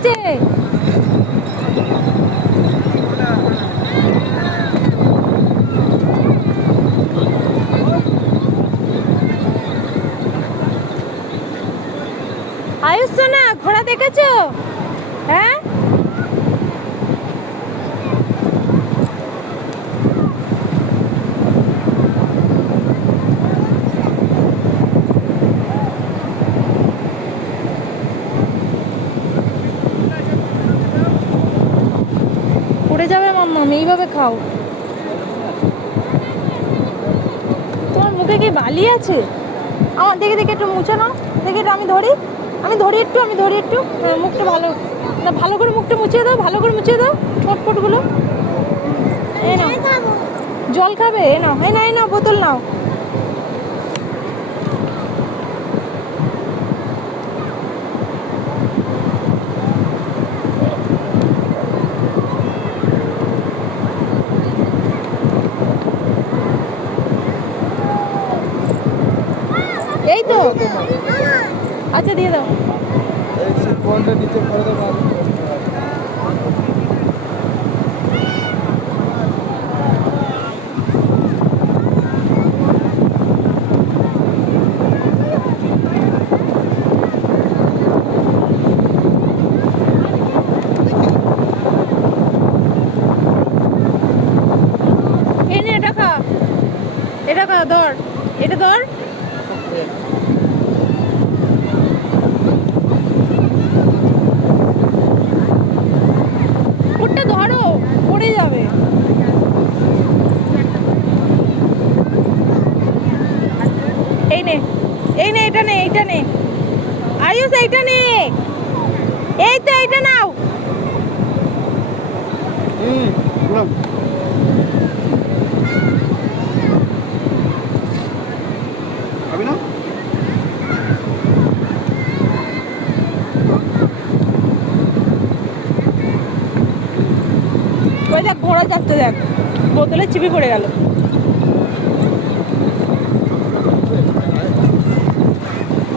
আসছে। আয়ুষ না ঘোড়া দেখেছো? হ্যাঁ, পড়ে যাবে মাম্মা, এইভাবে খাও। তোমার মুখে কি বালি আছে? আমার দেখে দেখে একটু মুছে নাও, দেখি একটু আমি ধরি, আমি ধরি একটু। হ্যাঁ, মুখটা ভালো না, ভালো করে মুখটা মুছিয়ে দাও, ভালো করে মুছিয়ে দাও ঠোঁটফোটগুলো। এই নাও জল খাবে, এ নাও, এই নাও বোতল নাও। এই তো, আচ্ছা দিয়ে দাও। এই নে, এটা খা, এটা খা, ধর, এটা ধর। ওটা ধরো, পড়ে যাবে। এই নে, এই নে, এটা নে, এইটা নে আয়ুষ, এইটা নে, এই তো এইটা নাও। ওই দেখ ঘোড়া যাচ্ছে, দেখ বোতলে চিপে পড়ে গেল।